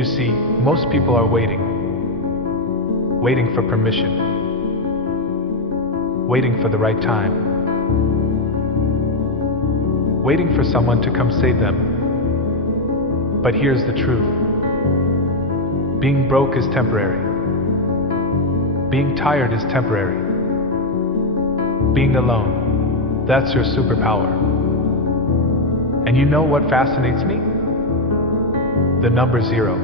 You see, most people are waiting for permission, waiting for the right time, waiting for someone to come save them. But here's the truth. Being broke is temporary. Being tired is temporary. Being alone, that's your superpower. And you know what fascinates me? The number 0.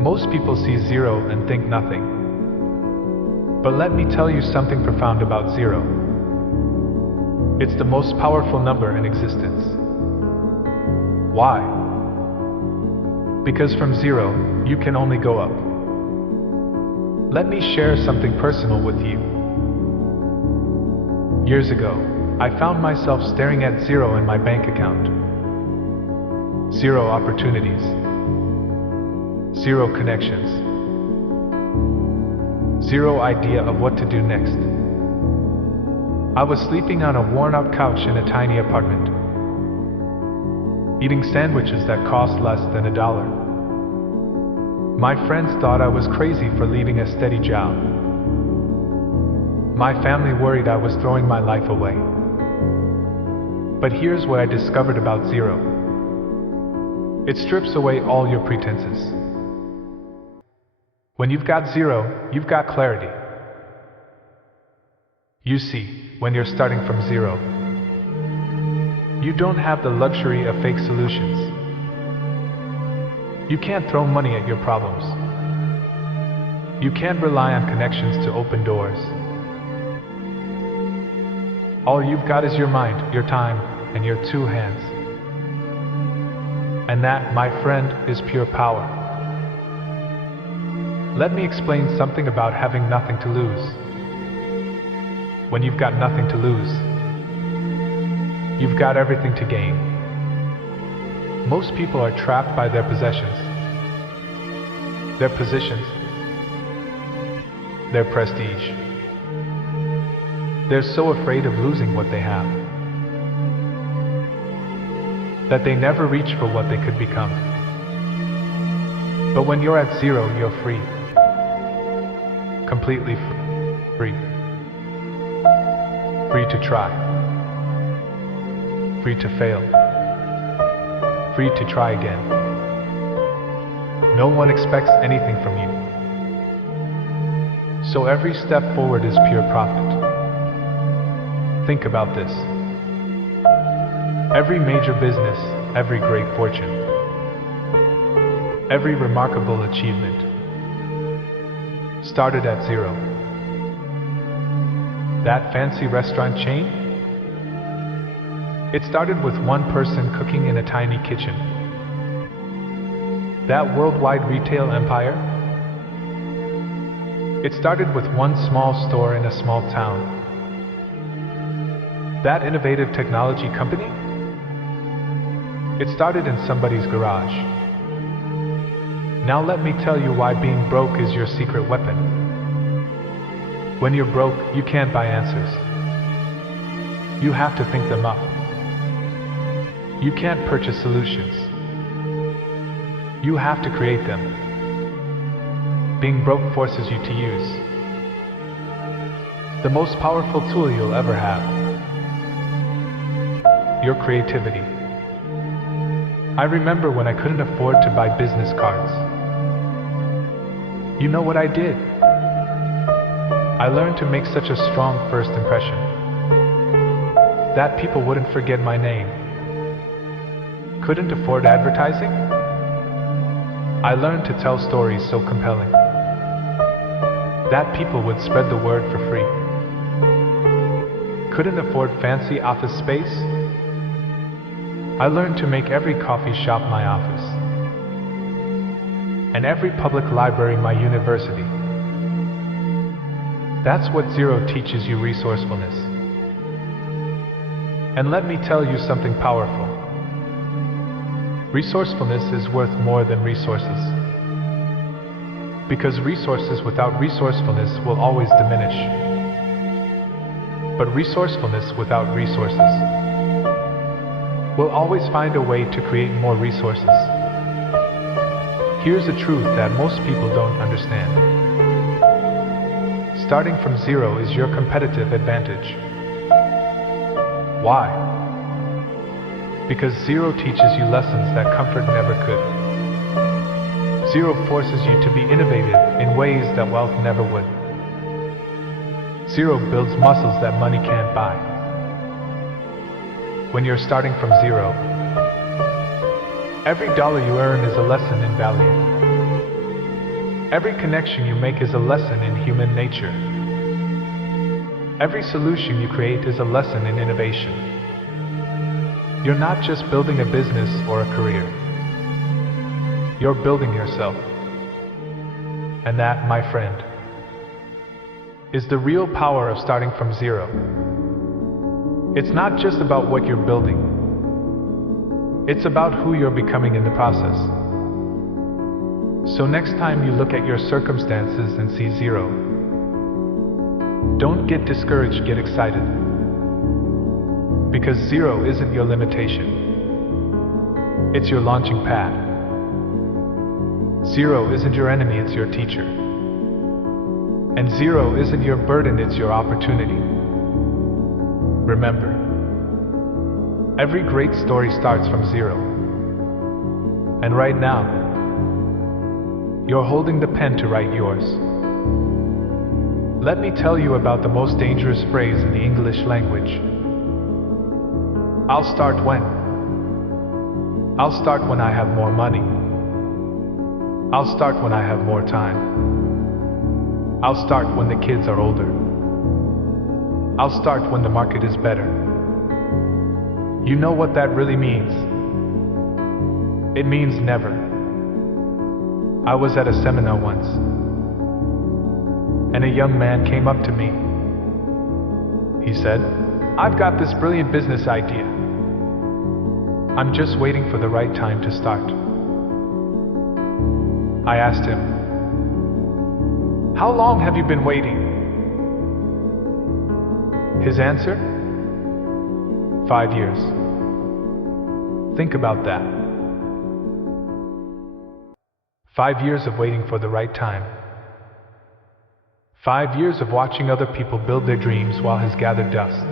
Most people see 0 and think nothing. But let me tell you something profound about 0. It's the most powerful number in existence. Why? Because from 0, you can only go up. Let me share something personal with you. Years ago, I found myself staring at 0 in my bank account. 0 opportunities. 0 connections. 0 idea of what to do next. I was sleeping on a worn-out couch in a tiny apartment, eating sandwiches that cost less than $1. My friends thought I was crazy for leaving a steady job. My family worried I was throwing my life away. But here's what I discovered about 0. It strips away all your pretenses. When you've got 0, you've got clarity. You see, when you're starting from 0, you don't have the luxury of fake solutions. You can't throw money at your problems. You can't rely on connections to open doors. All you've got is your mind, your time, and your 2 hands. And that, my friend, is pure power. Let me explain something about having nothing to lose. When you've got nothing to lose, you've got everything to gain. Most people are trapped by their possessions, their positions, their prestige. They're so afraid of losing what they have that they never reach for what they could become. But when you're at 0, you're free. Completely free. Free to try. Free to fail. Free to try again. No one expects anything from you. So every step forward is pure profit. Think about this. Every major business, every great fortune, every remarkable achievement started at 0. That fancy restaurant chain? It started with one person cooking in a tiny kitchen. That worldwide retail empire? It started with one small store in a small town. That innovative technology company? It started in somebody's garage. Now let me tell you why being broke is your secret weapon. When you're broke, you can't buy answers. You have to think them up. You can't purchase solutions. You have to create them. Being broke forces you to use the most powerful tool you'll ever have. Your creativity. I remember when I couldn't afford to buy business cards. You know what I did? I learned to make such a strong first impression that people wouldn't forget my name. Couldncouldn't afford advertising? I learned to tell stories so compelling that people would spread the word for free. Couldn't afford fancy office space? I learned to make every coffee shop my office, and every public library my university. That's what Zero teaches you, resourcefulness. And let me tell you something powerful. Resourcefulness is worth more than resources. Because resources without resourcefulness will always diminish. But resourcefulness without resources will always find a way to create more resources. Here's a truth that most people don't understand. Starting from zero is your competitive advantage. Why? Because zero teaches you lessons that comfort never could. Zero forces you to be innovative in ways that wealth never would. Zero builds muscles that money can't buy. When you're starting from zero, every dollar you earn is a lesson in value. Every connection you make is a lesson in human nature. Every solution you create is a lesson in innovation. You're not just building a business or a career. You're building yourself. And that, my friend, is the real power of starting from zero. It's not just about what you're building. It's about who you're becoming in the process. So next time you look at your circumstances and see zero, don't get discouraged, get excited. Because zero isn't your limitation. It's your launching pad. Zero isn't your enemy, it's your teacher. And zero isn't your burden, it's your opportunity. Remember, every great story starts from zero. And right now, you're holding the pen to write yours. Let me tell you about the most dangerous phrase in the English language. I'll start when? I'll start when I have more money. I'll start when I have more time. I'll start when the kids are older. I'll start when the market is better. You know what that really means? It means never. I was at a seminar once, and a young man came up to me. He said, "I've got this brilliant business idea. I'm just waiting for the right time to start." I asked him, "How long have you been waiting?" His answer? 5 years. Think about that. 5 years of waiting for the right time. 5 years of watching other people build their dreams while he's gathered dust.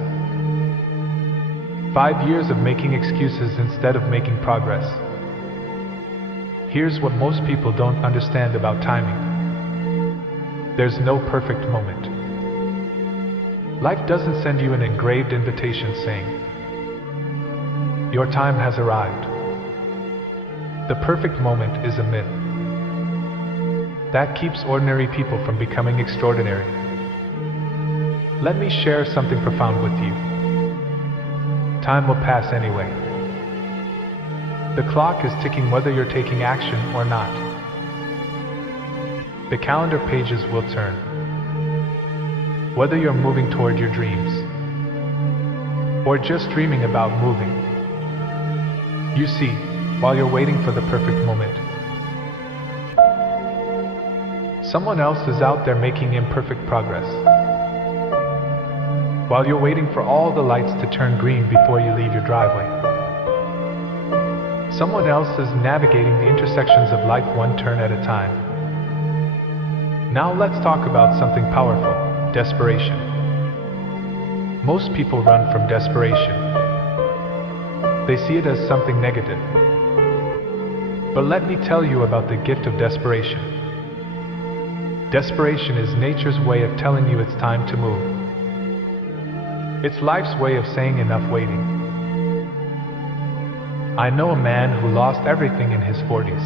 5 years of making excuses instead of making progress. Here's what most people don't understand about timing. There's no perfect moment. Life doesn't send you an engraved invitation saying, "Your time has arrived." The perfect moment is a myth. That keeps ordinary people from becoming extraordinary. Let me share something profound with you. Time will pass anyway. The clock is ticking whether you're taking action or not. The calendar pages will turn. Whether you're moving toward your dreams or just dreaming about moving. You see, while you're waiting for the perfect moment, someone else is out there making imperfect progress. While you're waiting for all the lights to turn green before you leave your driveway, someone else is navigating the intersections of life one turn at a time. Now let's talk about something powerful, desperation. Most people run from desperation. They see it as something negative. But let me tell you about the gift of desperation. Desperation is nature's way of telling you it's time to move. It's life's way of saying enough waiting. I know a man who lost everything in his 40s.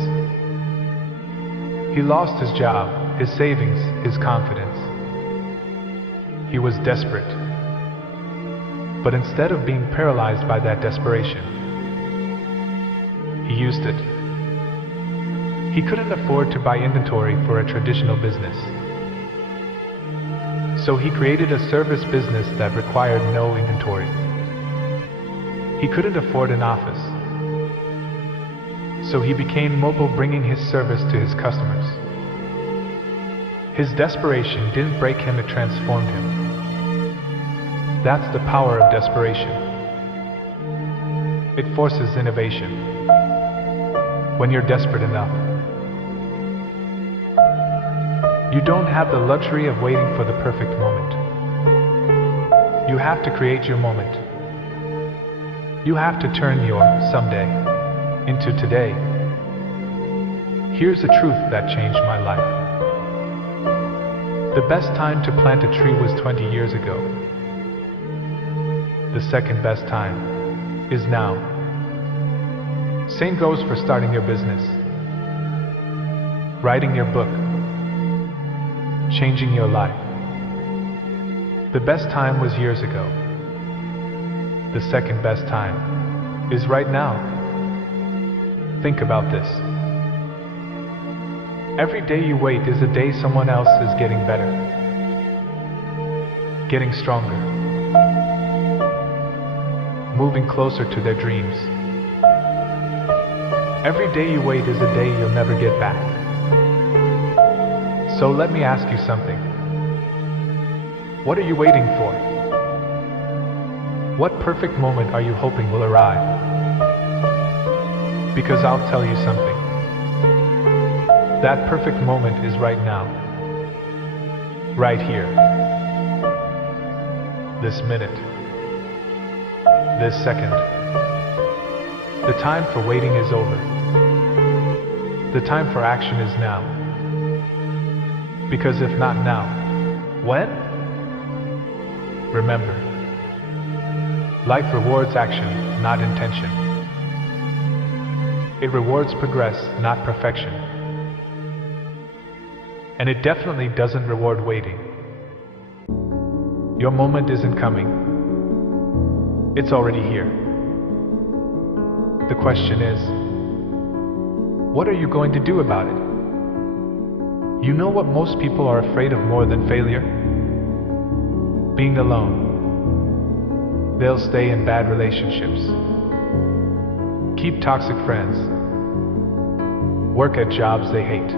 He lost his job, his savings, his confidence. He was desperate. But instead of being paralyzed by that desperation, he used it. He couldn't afford to buy inventory for a traditional business. So he created a service business that required no inventory. He couldn't afford an office. So he became mobile, bringing his service to his customers. His desperation didn't break him, it transformed him. That's the power of desperation. It forces innovation. When you're desperate enough, You don't have the luxury of waiting for the perfect moment. You have to create your moment. You have to turn your someday into today. Here's a truth that changed my life. The best time to plant a tree was 20 years ago. The second best time is now. Same goes for starting your business, writing your book, changing your life. The best time was years ago. The second best time is right now. Think about this. Every day you wait is a day someone else is getting better, getting stronger, moving closer to their dreams. Every day you wait is a day you'll never get back. So let me ask you something. What are you waiting for? What perfect moment are you hoping will arrive? Because I'll tell you something. That perfect moment is right now. Right here. This minute. This second. The time for waiting is over. The time for action is now. Because if not now, when? Remember, life rewards action, not intention. It rewards progress, not perfection. And it definitely doesn't reward waiting. Your moment isn't coming. It's already here. The question is, what are you going to do about it? You know what most people are afraid of more than failure? Being alone. They'll stay in bad relationships, keep toxic friends, work at jobs they hate.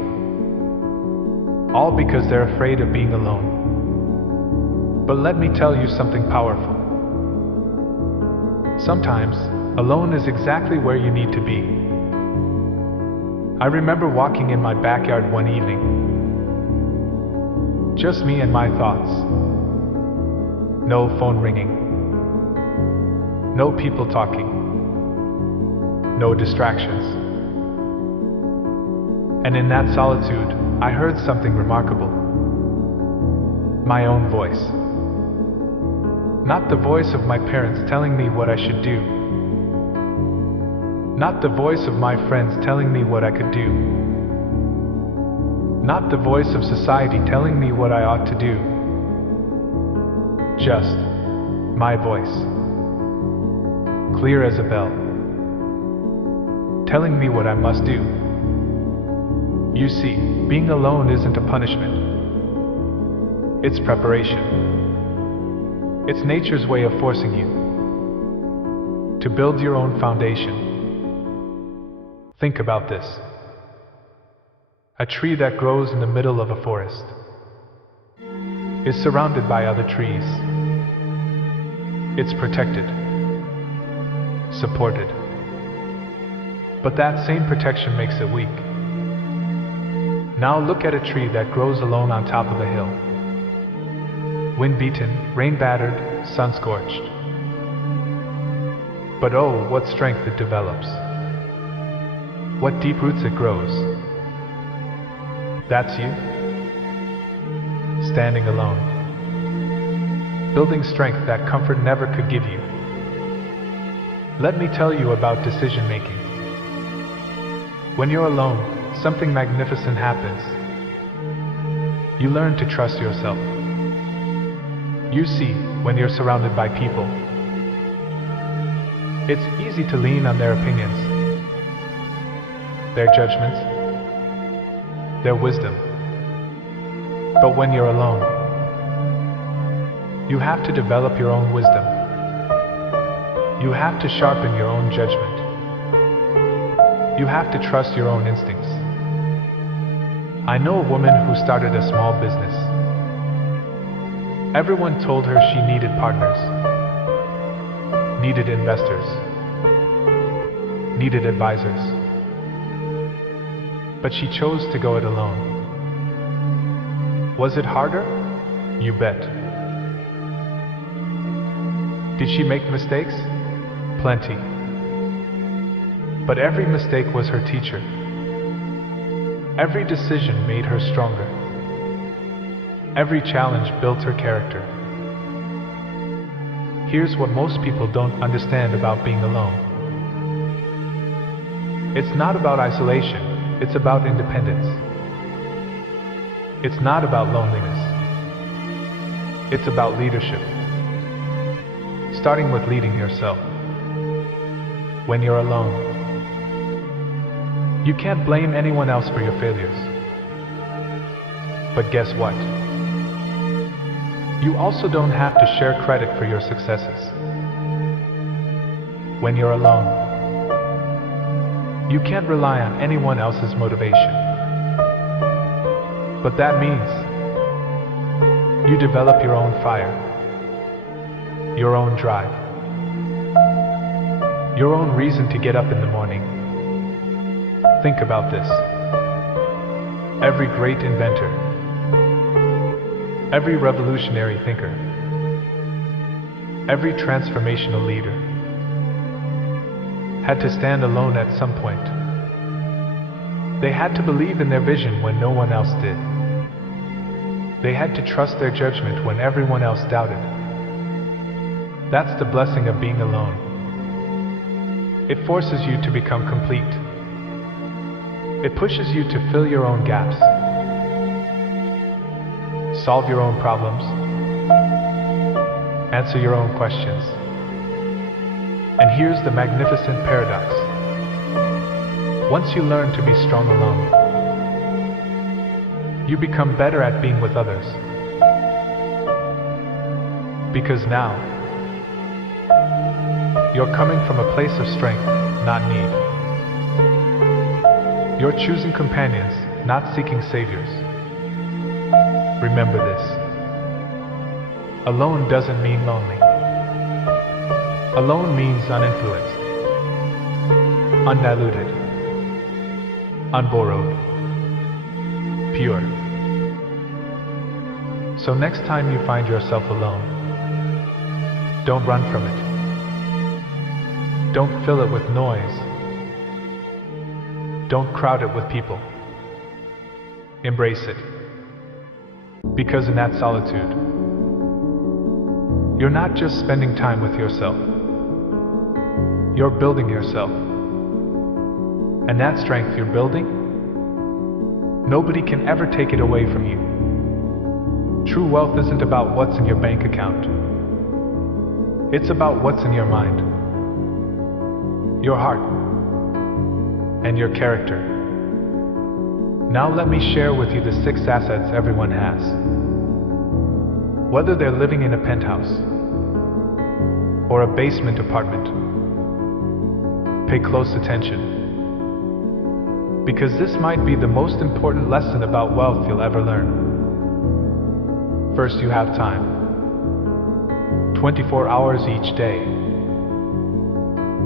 All because they're afraid of being alone. But let me tell you something powerful. Sometimes, alone is exactly where you need to be. I remember walking in my backyard one evening. Just me and my thoughts. No phone ringing. No people talking. No distractions. And in that solitude, I heard something remarkable. My own voice. Not the voice of my parents telling me what I should do. Not the voice of my friends telling me what I could do. Not the voice of society telling me what I ought to do. Just my voice. Clear as a bell. Telling me what I must do. You see, being alone isn't a punishment. It's preparation. It's nature's way of forcing you to build your own foundation. Think about this. A tree that grows in the middle of a forest is surrounded by other trees. It's protected, supported. But that same protection makes it weak. Now look at a tree that grows alone on top of a hill. Wind-beaten, rain-battered, sun-scorched. But oh, what strength it develops. What deep roots it grows. That's you? Standing alone. Building strength that comfort never could give you. Let me tell you about decision-making. When you're alone, something magnificent happens. You learn to trust yourself. You see, when you're surrounded by people, it's easy to lean on their opinions, their judgments, their wisdom. But when you're alone, you have to develop your own wisdom. You have to sharpen your own judgment. You have to trust your own instincts. I know a woman who started a small business. Everyone told her she needed partners, needed investors, needed advisors. But she chose to go it alone. Was it harder? You bet. Did she make mistakes? Plenty. But every mistake was her teacher. Every decision made her stronger. Every challenge built her character. Here's what most people don't understand about being alone. It's not about isolation, it's about independence. It's not about loneliness. It's about leadership. Starting with leading yourself. When you're alone, you can't blame anyone else for your failures. But guess what? You also don't have to share credit for your successes. When you're alone, you can't rely on anyone else's motivation. But that means you develop your own fire, your own drive, your own reason to get up in the morning. Think about this. Every great inventor, every revolutionary thinker, every transformational leader had to stand alone at some point. They had to believe in their vision when no one else did. They had to trust their judgment when everyone else doubted. That's the blessing of being alone. It forces you to become complete. It pushes you to fill your own gaps, solve your own problems, answer your own questions. And here's the magnificent paradox. Once you learn to be strong alone, you become better at being with others. Because now, you're coming from a place of strength, not need. You're choosing companions, not seeking saviors. Remember this. Alone doesn't mean lonely. Alone means uninfluenced, undiluted, unborrowed, pure. So next time you find yourself alone, don't run from it. Don't fill it with noise. Don't crowd it with people. Embrace it. Because in that solitude, you're not just spending time with yourself. You're building yourself. And that strength you're building, nobody can ever take it away from you. True wealth isn't about what's in your bank account. It's about what's in your mind, your heart, and your character. Now let me share with you the 6 assets everyone has. Whether they're living in a penthouse or a basement apartment, pay close attention. Because this might be the most important lesson about wealth you'll ever learn. First, you have time. 24 hours each day.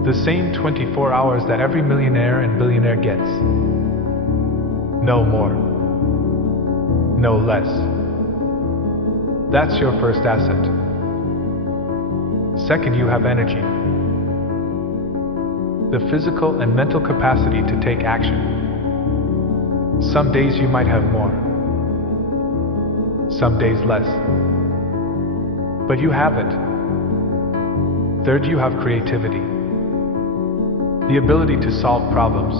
The same 24 hours that every millionaire and billionaire gets. No more. No less. That's your first asset. Second, you have energy. The physical and mental capacity to take action. Some days you might have more. Some days less. But you have it. Third, you have creativity. The ability to solve problems.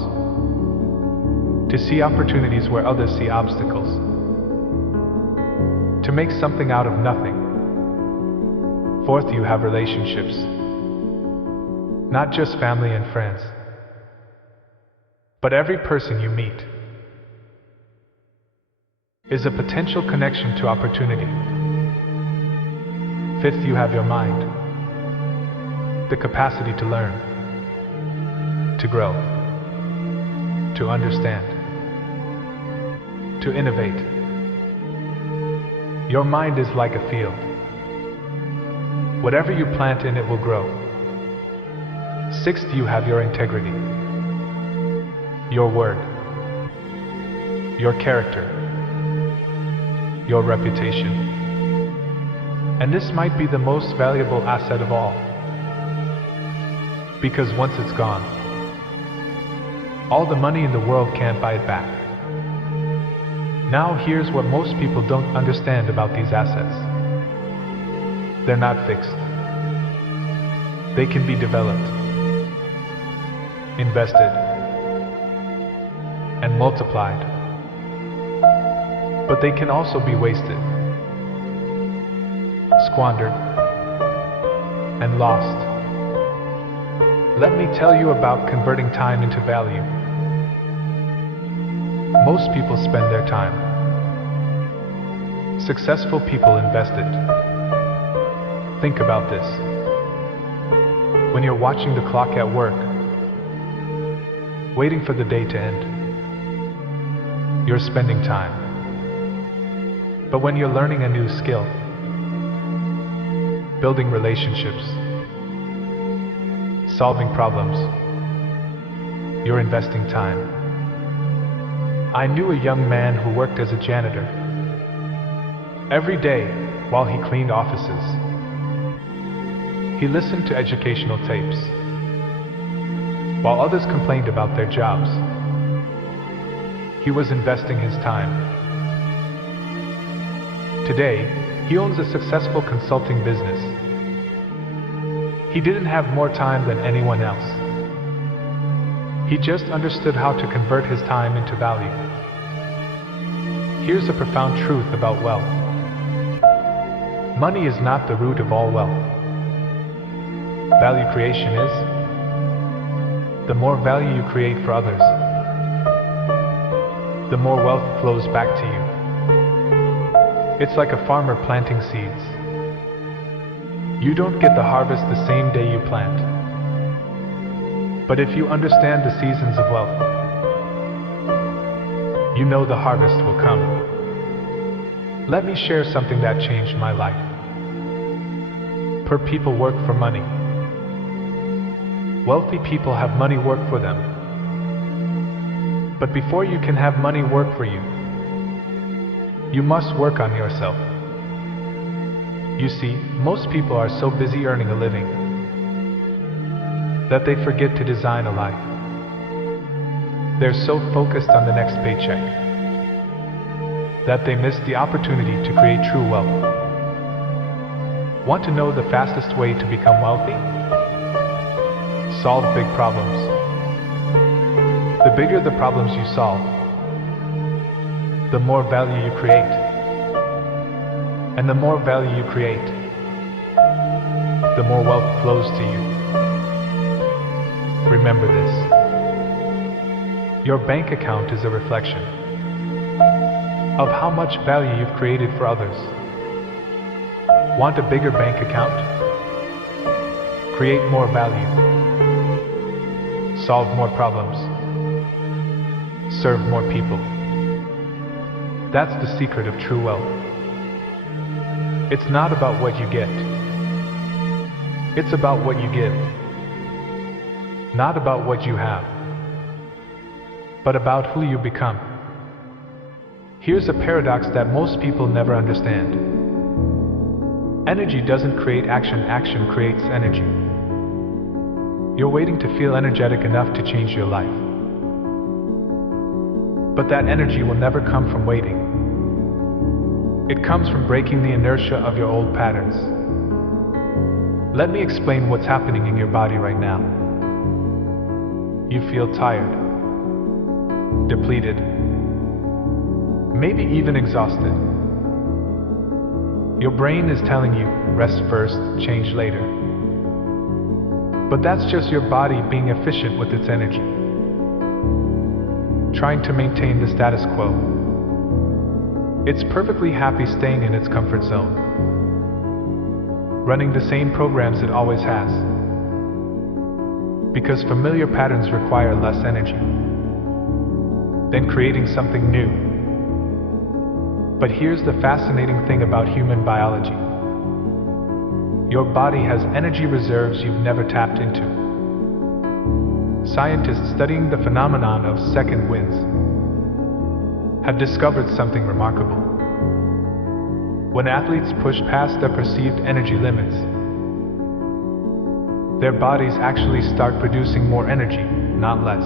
To see opportunities where others see obstacles. To make something out of nothing. Fourth, you have relationships. Not just family and friends, but every person you meet is a potential connection to opportunity. Fifth, you have your mind. The capacity to learn, to grow, to understand, to innovate. Your mind is like a field. Whatever you plant in it will grow. Sixth, you have your integrity, your word, your character, your reputation. And this might be the most valuable asset of all. Because once it's gone, all the money in the world can't buy it back. Now here's what most people don't understand about these assets. They're not fixed. They can be developed, invested, and multiplied. But they can also be wasted, squandered, and lost. Let me tell you about converting time into value. Most people spend their time. Successful people invest it. Think about this. When you're watching the clock at work, waiting for the day to end, you're spending time. But when you're learning a new skill, building relationships, solving problems, you're investing time. I knew a young man who worked as a janitor. Every day, while he cleaned offices, he listened to educational tapes. While others complained about their jobs, he was investing his time. Today, he owns a successful consulting business. He didn't have more time than anyone else. He just understood how to convert his time into value. Here's a profound truth about wealth. Money is not the root of all wealth. Value creation is. The more value you create for others, the more wealth flows back to you. It's like a farmer planting seeds. You don't get the harvest the same day you plant. But if you understand the seasons of wealth, you know the harvest will come. Let me share something that changed my life. Poor people work for money. Wealthy people have money work for them. But before you can have money work for you, you must work on yourself. You see, most people are so busy earning a living that they forget to design a life. They're so focused on the next paycheck that they miss the opportunity to create true wealth. Want to know the fastest way to become wealthy? Solve big problems. The bigger the problems you solve, the more value you create. And the more value you create, the more wealth flows to you. Remember this. Your bank account is a reflection of how much value you've created for others. Want a bigger bank account? Create more value. Solve more problems. Serve more people. That's the secret of true wealth. It's not about what you get. It's about what you give. Not about what you have, but about who you become. Here's a paradox that most people never understand. Energy doesn't create action, action creates energy. You're waiting to feel energetic enough to change your life. But that energy will never come from waiting. It comes from breaking the inertia of your old patterns. Let me explain what's happening in your body right now. You feel tired, depleted, maybe even exhausted. Your brain is telling you, rest first, change later. But that's just your body being efficient with its energy, trying to maintain the status quo. It's perfectly happy staying in its comfort zone, running the same programs it always has. Because familiar patterns require less energy than creating something new. But here's the fascinating thing about human biology. Your body has energy reserves you've never tapped into. Scientists studying the phenomenon of second winds have discovered something remarkable. When athletes push past their perceived energy limits, their bodies actually start producing more energy, not less.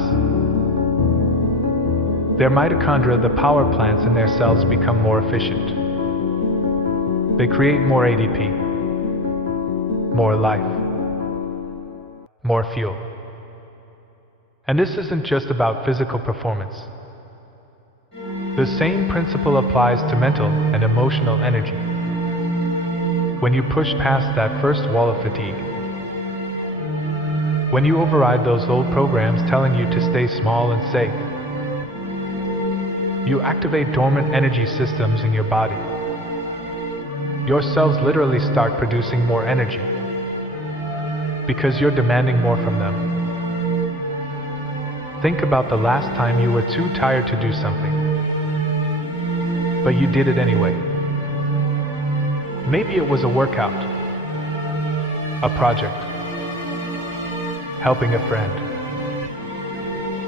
Their mitochondria, the power plants in their cells, become more efficient. They create more ADP, more life, more fuel. And this isn't just about physical performance. The same principle applies to mental and emotional energy. When you push past that first wall of fatigue, when you override those old programs telling you to stay small and safe, you activate dormant energy systems in your body. Your cells literally start producing more energy because you're demanding more from them. Think about the last time you were too tired to do something, but you did it anyway. Maybe it was a workout, a project, helping a friend.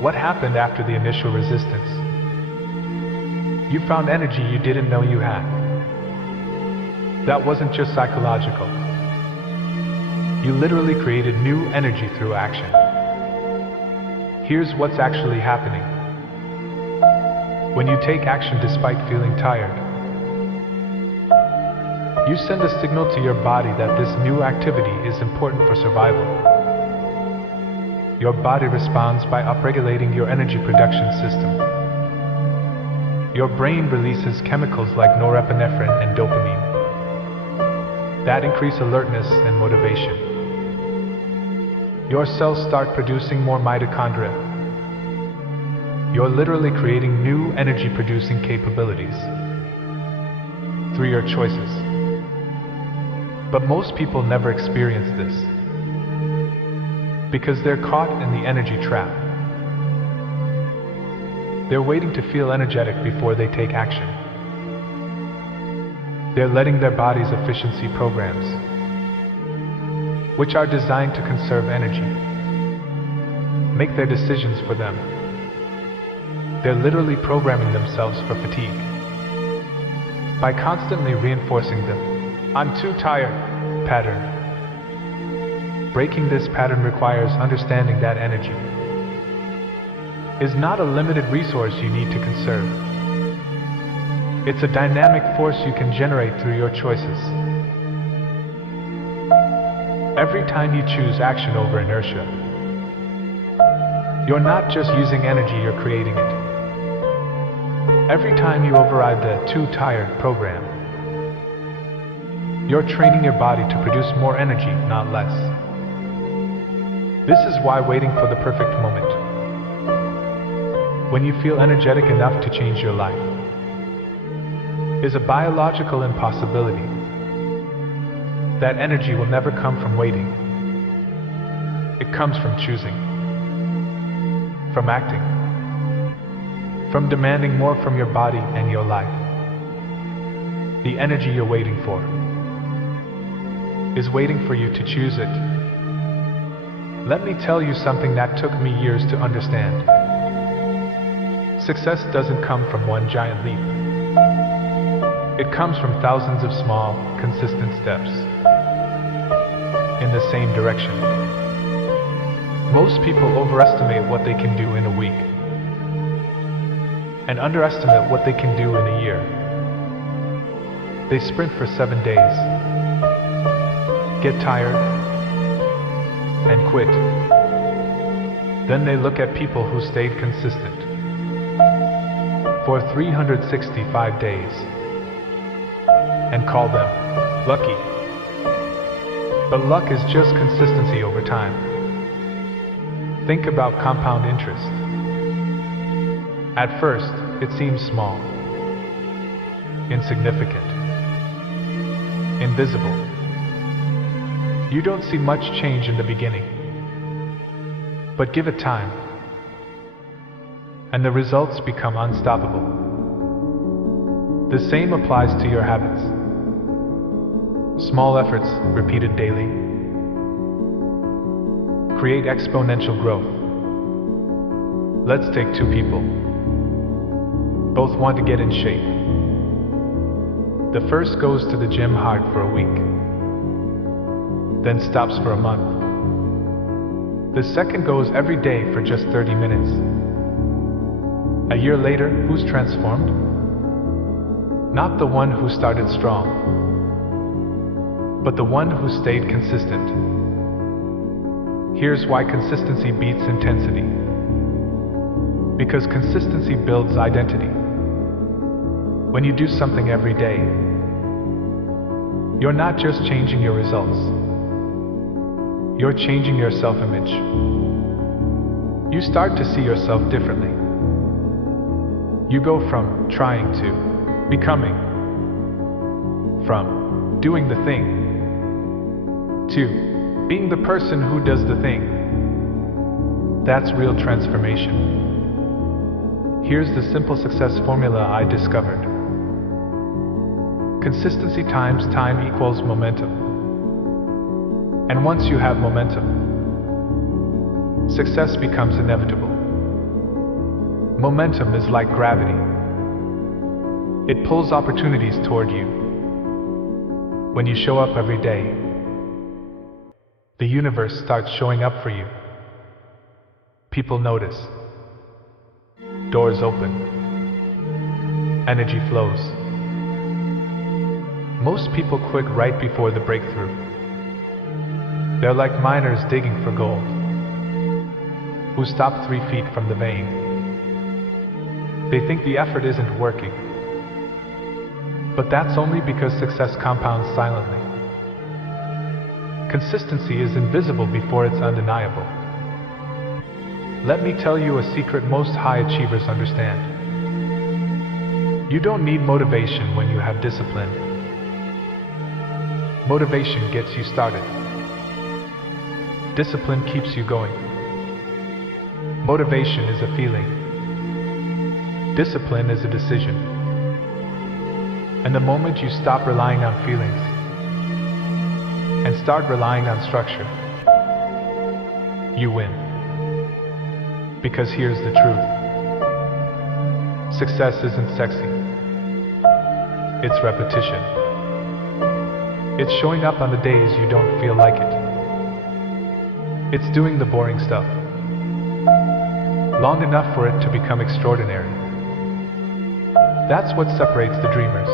What happened after the initial resistance? You found energy you didn't know you had. That wasn't just psychological. You literally created new energy through action. Here's what's actually happening. When you take action despite feeling tired, you send a signal to your body that this new activity is important for survival. Your body responds by upregulating your energy production system. Your brain releases chemicals like norepinephrine and dopamine that increase alertness and motivation. Your cells start producing more mitochondria. You're literally creating new energy-producing capabilities through your choices. But most people never experience this because they're caught in the energy trap. They're waiting to feel energetic before they take action. They're letting their body's efficiency programs, which are designed to conserve energy, make their decisions for them. They're literally programming themselves for fatigue by constantly reinforcing the "I'm too tired" pattern. Breaking this pattern requires understanding that energy is not a limited resource you need to conserve. It's a dynamic force you can generate through your choices. Every time you choose action over inertia, you're not just using energy, you're creating it. Every time you override the "too tired" program, you're training your body to produce more energy, not less. This is why waiting for the perfect moment, when you feel energetic enough to change your life, is a biological impossibility. That energy will never come from waiting. It comes from choosing, from acting, from demanding more from your body and your life. The energy you're waiting for is waiting for you to choose it. Let me tell you something that took me years to understand. Success doesn't come from one giant leap. It comes from thousands of small, consistent steps in the same direction. Most people overestimate what they can do in a week and underestimate what they can do in a year. They sprint for 7 days, get tired, and quit. Then they look at people who stayed consistent for 365 days and call them lucky. But luck is just consistency over time. Think about compound interest. At first, it seems small, insignificant, invisible. You don't see much change in the beginning, but give it time, and the results become unstoppable. The same applies to your habits. Small efforts, repeated daily, create exponential growth. Let's take two people. Both want to get in shape. The first goes to the gym hard for a week, then stops for a month. The second goes every day for just 30 minutes. A year later, who's transformed? Not the one who started strong, but the one who stayed consistent. Here's why consistency beats intensity. Because consistency builds identity. When you do something every day, you're not just changing your results. You're changing your self-image. You start to see yourself differently. You go from trying to becoming, from doing the thing to being the person who does the thing. That's real transformation. Here's the simple success formula I discovered. Consistency times time equals momentum. And once you have momentum, success becomes inevitable. Momentum is like gravity. It pulls opportunities toward you. When you show up every day, the universe starts showing up for you. People notice. Doors open. Energy flows. Most people quit right before the breakthrough. They're like miners digging for gold, who stop 3 feet from the vein. They think the effort isn't working. But that's only because success compounds silently. Consistency is invisible before it's undeniable. Let me tell you a secret most high achievers understand. You don't need motivation when you have discipline. Motivation gets you started. Discipline keeps you going. Motivation is a feeling. Discipline is a decision. And the moment you stop relying on feelings and start relying on structure, you win. Because here's the truth. Success isn't sexy. It's repetition. It's showing up on the days you don't feel like it. It's doing the boring stuff long enough for it to become extraordinary. That's what separates the dreamers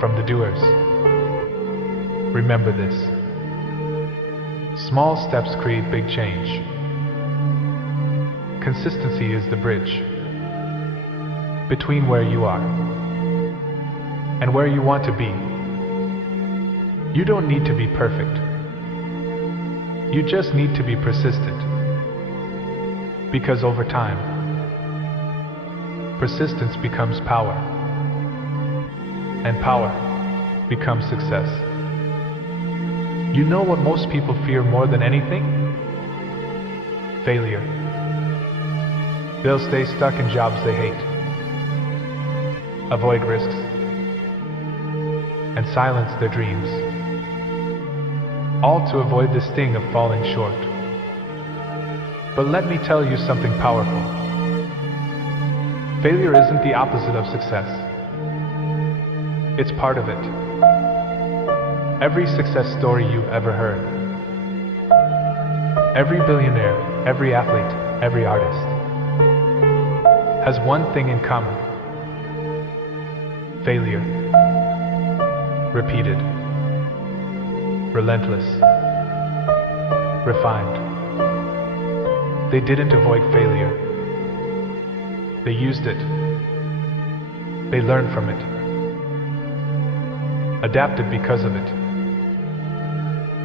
from the doers. Remember this. Small steps create big change. Consistency is the bridge between where you are and where you want to be. You don't need to be perfect. You just need to be persistent. Because over time, persistence becomes power, and power becomes success. You know what most people fear more than anything? Failure. They'll stay stuck in jobs they hate, avoid risks, and silence their dreams, all to avoid the sting of falling short. But let me tell you something powerful. Failure isn't the opposite of success. It's part of it. Every success story you've ever heard, every billionaire, every athlete, every artist, has one thing in common. Failure. Repeated. Relentless. Refined. They didn't avoid failure. They used it. They learned from it. Adapted because of it.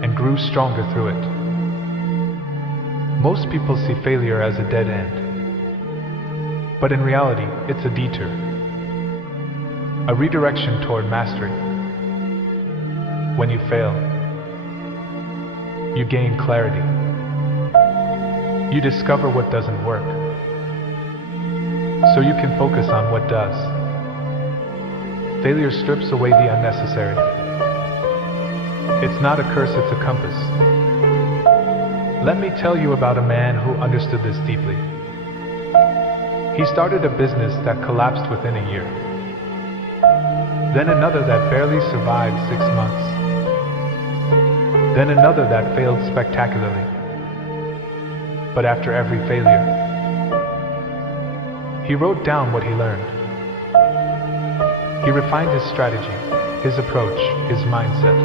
And grew stronger through it. Most people see failure as a dead end. But in reality, it's a detour. A redirection toward mastery. When you fail, you gain clarity. You discover what doesn't work, so you can focus on what does. Failure strips away the unnecessary. It's not a curse, it's a compass. Let me tell you about a man who understood this deeply. He started a business that collapsed within a year. Then another that barely survived 6 months. Then another that failed spectacularly. But after every failure, he wrote down what he learned. He refined his strategy, his approach, his mindset.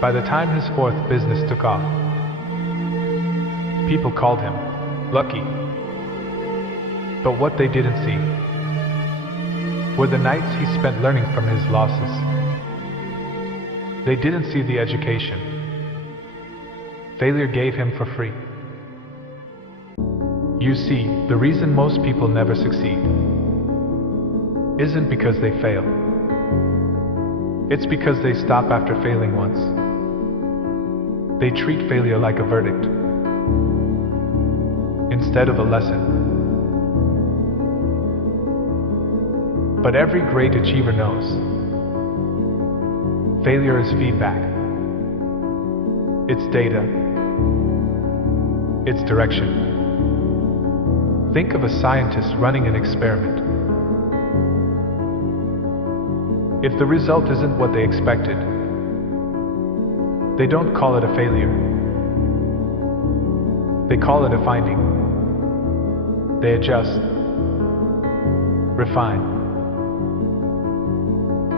By the time his fourth business took off, people called him lucky. But what they didn't see were the nights he spent learning from his losses. They didn't see the education failure gave him for free. You see, the reason most people never succeed isn't because they fail. It's because they stop after failing once. They treat failure like a verdict instead of a lesson. But every great achiever knows failure is feedback. It's data. It's direction. Think of a scientist running an experiment. If the result isn't what they expected, they don't call it a failure. They call it a finding. They adjust, refine,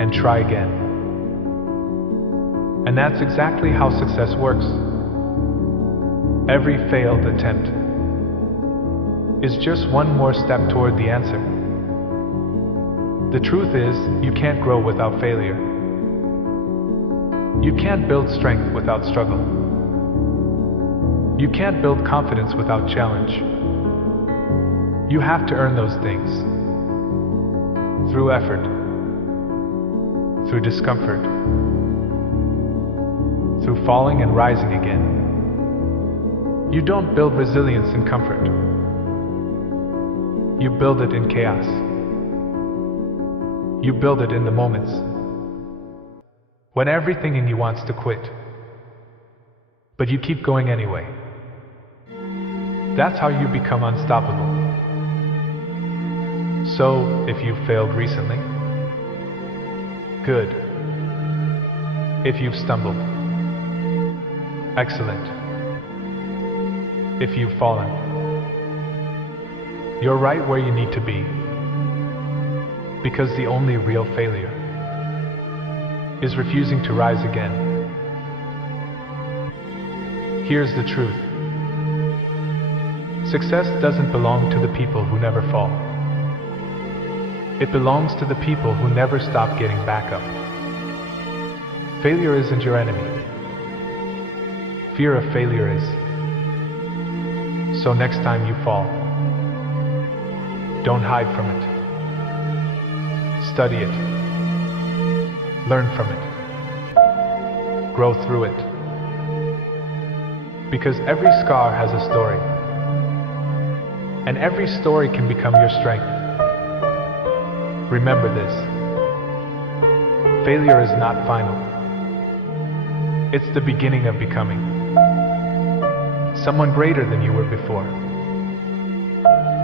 and try again. And that's exactly how success works. Every failed attempt is just one more step toward the answer. The truth is, you can't grow without failure. You can't build strength without struggle. You can't build confidence without challenge. You have to earn those things through effort, throug팠 discomfort, through falling and rising again. You don't build resilience in comfort. You build it in chaos. You build it in the moments when everything in you wants to quit, but you keep going anyway. That's how you become unstoppable. So, if you've failed recently, good. If you've stumbled, excellent. If you've fallen, you're right where you need to be. Because the only real failure is refusing to rise again. Here's the truth. Success doesn't belong to the people who never fall. It belongs to the people who never stop getting back up. Failure isn't your enemy. Fear of failure is. So next time you fall, don't hide from it. Study it. Learn from it. Grow through it. Because every scar has a story. And every story can become your strength. Remember this. Failure is not final. It's the beginning of becoming someone greater than you were before.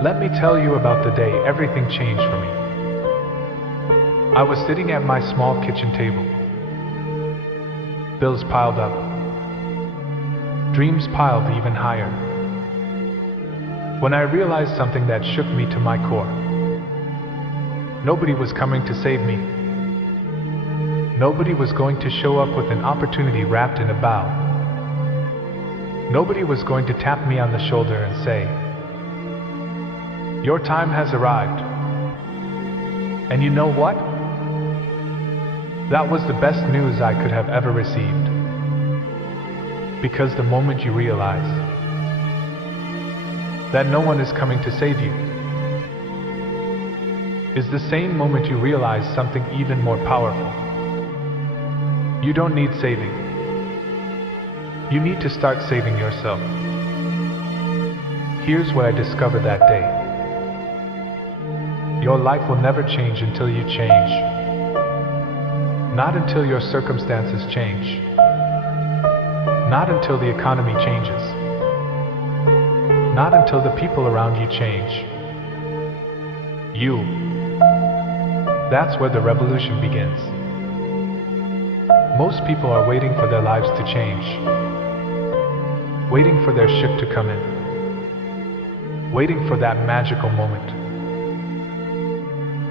Let me tell you about the day everything changed for me. I was sitting at my small kitchen table. Bills piled up. Dreams piled even higher. When I realized something that shook me to my core. Nobody was coming to save me. Nobody was going to show up with an opportunity wrapped in a bow. Nobody was going to tap me on the shoulder and say, "Your time has arrived." And you know what? That was the best news I could have ever received. Because the moment you realize that no one is coming to save you is the same moment you realize something even more powerful. You don't need saving. You need to start saving yourself. Here's what I discovered that day. Your life will never change until you change. Not until your circumstances change. Not until the economy changes. Not until the people around you change. That's where the revolution begins. Most people are waiting for their lives to change, waiting for their ship to come in, waiting for that magical moment,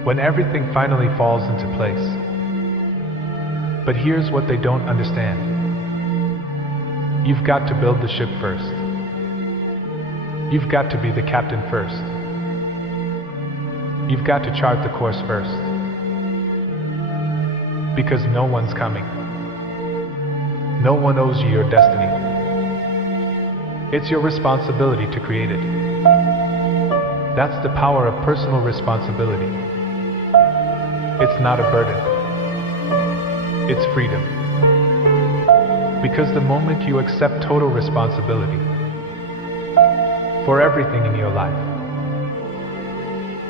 when everything finally falls into place. But here's what they don't understand. You've got to build the ship first. You've got to be the captain first. You've got to chart the course first. Because no one's coming. No one owes you your destiny. It's your responsibility to create it. That's the power of personal responsibility. It's not a burden. It's freedom. Because the moment you accept total responsibility for everything in your life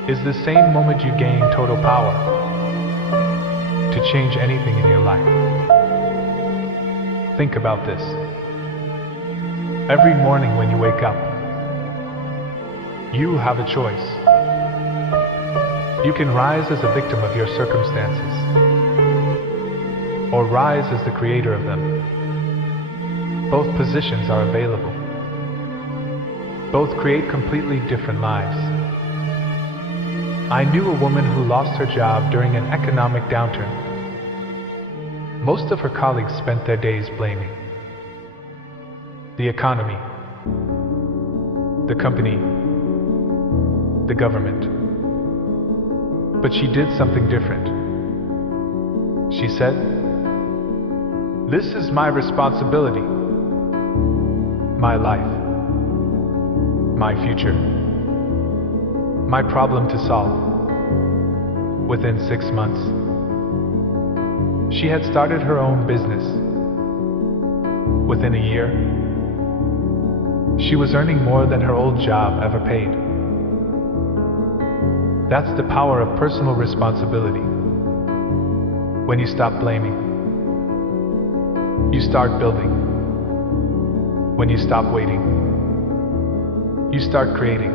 is the same moment you gain total power to change anything in your life. Think about this. Every morning when you wake up, you have a choice. You can rise as a victim of your circumstances, or rise as the creator of them. Both positions are available. Both create completely different lives. I knew a woman who lost her job during an economic downturn. Most of her colleagues spent their days blaming the economy, the company, the government. But she did something different. She said, "This is my responsibility, my life, my future, my problem to solve." Within 6 months, she had started her own business. Within a year, she was earning more than her old job ever paid. That's the power of personal responsibility. When you stop blaming, you start building. When you stop waiting, you start creating.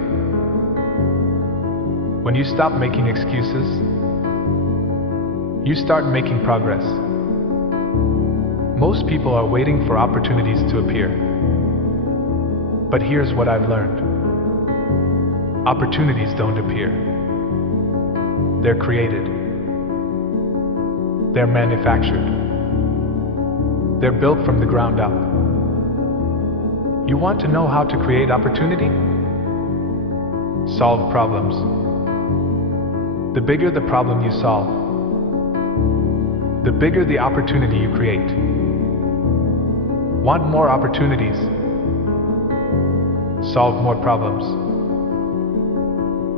When you stop making excuses, you start making progress. Most people are waiting for opportunities to appear. But here's what I've learned. Opportunities don't appear. They're created. They're manufactured. They're built from the ground up. You want to know how to create opportunity? Solve problems. The bigger the problem you solve, the bigger the opportunity you create. Want more opportunities? Solve more problems.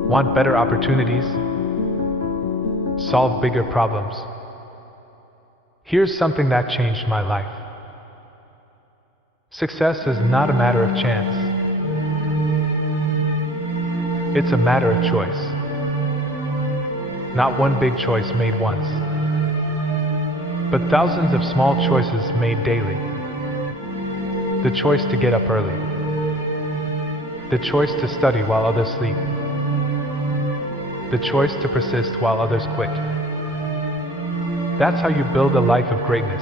Want better opportunities? Solve bigger problems. Here's something that changed my life. Success is not a matter of chance. It's a matter of choice. Not one big choice made once, but thousands of small choices made daily. The choice to get up early. The choice to study while others sleep. The choice to persist while others quit. That's how you build a life of greatness.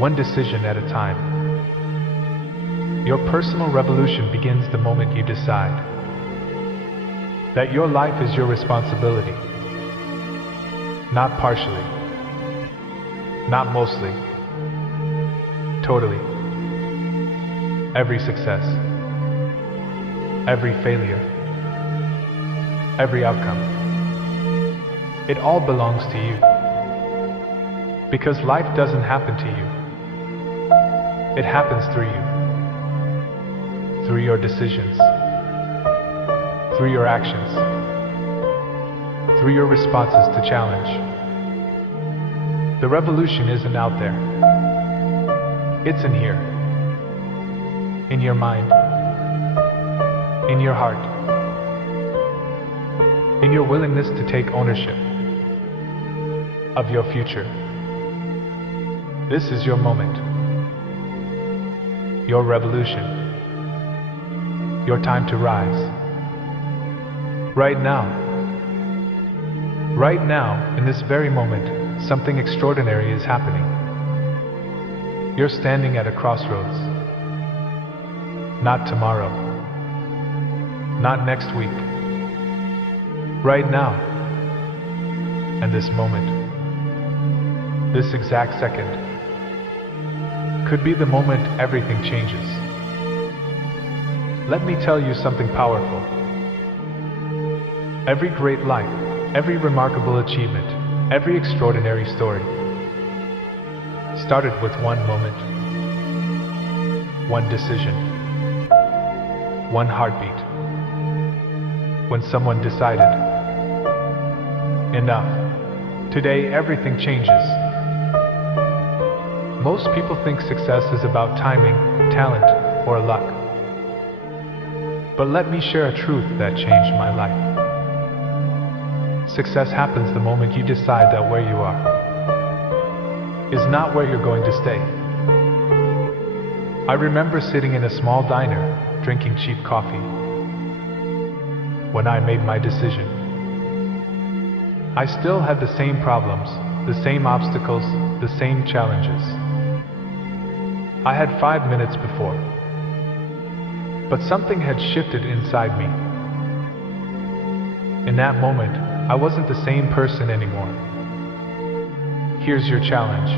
One decision at a time. Your personal revolution begins the moment you decide that your life is your responsibility. Not partially. Not mostly. Totally. Every success. Every failure. Every outcome. It all belongs to you. Because life doesn't happen to you. It happens through you. Through your decisions. Through your actions. Through your responses to challenge. The revolution isn't out there. It's in here. In your mind. In your heart. In your willingness to take ownership of your future. This is your moment. Your revolution. Your time to rise. Right now. Right now, in this very moment, something extraordinary is happening. You're standing at a crossroads. Not tomorrow. Not next week. Right now. And this moment. This exact second. Could be the moment everything changes. Let me tell you something powerful. Every great life, every remarkable achievement, every extraordinary story started with one moment, one decision, one heartbeat. When someone decided, enough. Today everything changes. Most people think success is about timing, talent, or luck. But let me share a truth that changed my life. Success happens the moment you decide that where you are is not where you're going to stay. I remember sitting in a small diner, drinking cheap coffee. When I made my decision, I still had the same problems, the same obstacles, the same challenges I had 5 minutes before. But something had shifted inside me. In that moment, I wasn't the same person anymore. Here's your challenge.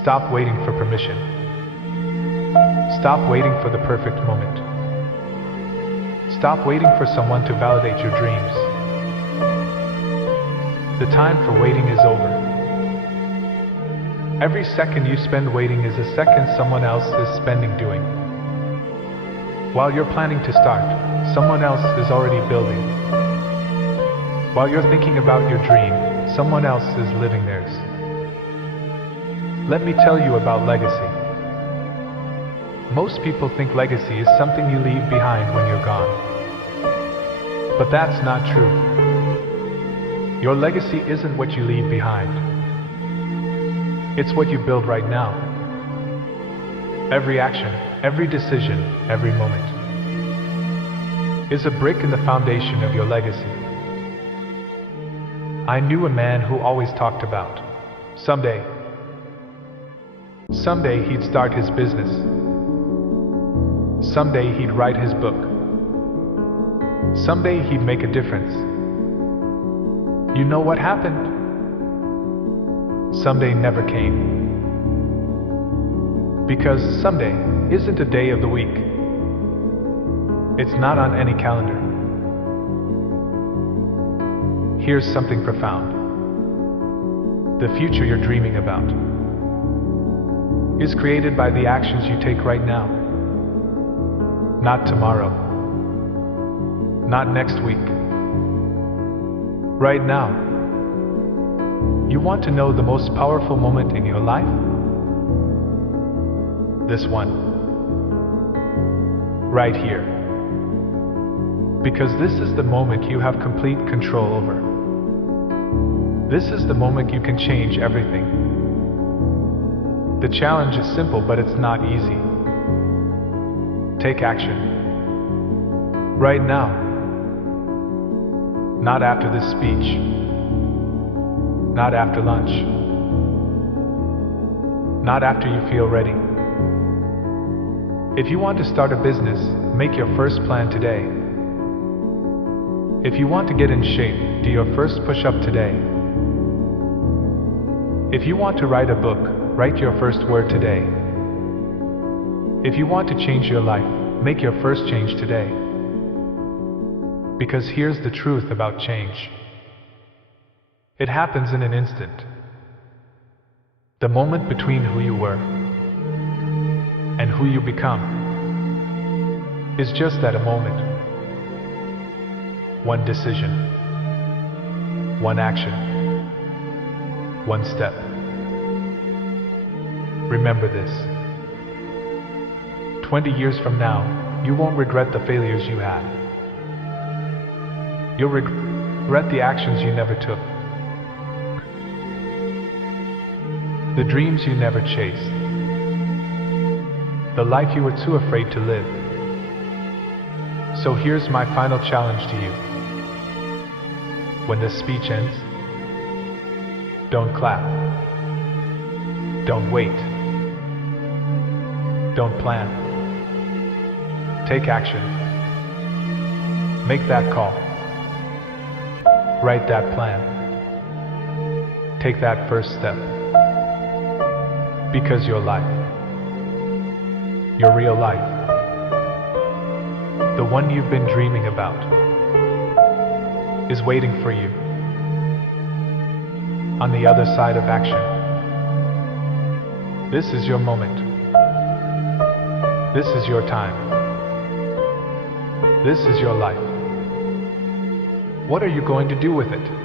Stop waiting for permission. Stop waiting for the perfect moment. Stop waiting for someone to validate your dreams. The time for waiting is over. Every second you spend waiting is a second someone else is spending doing. While you're planning to start, someone else is already building. While you're thinking about your dream, someone else is living theirs. Let me tell you about legacy. Most people think legacy is something you leave behind when you're gone. But that's not true. Your legacy isn't what you leave behind. It's what you build right now. Every action, every decision, every moment is a brick in the foundation of your legacy. I knew a man who always talked about someday. Someday he'd start his business. Someday he'd write his book. Someday he'd make a difference. You know what happened? Someday never came. Because someday isn't a day of the week. It's not on any calendar. Here's something profound. The future you're dreaming about is created by the actions you take right now. Not tomorrow. Not next week. Right now. You want to know the most powerful moment in your life? This one. Right here. Because this is the moment you have complete control over. This is the moment you can change everything. The challenge is simple, but it's not easy. Take action. Right now. Not after this speech. Not after lunch. Not after you feel ready. If you want to start a business, make your first plan today. If you want to get in shape, do your first push-up today. If you want to write a book, write your first word today. If you want to change your life, make your first change today. Because here's the truth about change. It happens in an instant. The moment between who you were and who you become is just at a moment. One decision, one action, one step. Remember this. 20 years from now, you won't regret the failures you had. You'll regret the actions you never took. The dreams you never chased. The life you were too afraid to live. So here's my final challenge to you. When this speech ends, don't clap. Don't wait. Don't plan. Take action. Make that call. Write that plan. Take that first step. Because your life, your real life, the one you've been dreaming about, is waiting for you on the other side of action. This is your moment. This is your time. This is your life. What are you going to do with it?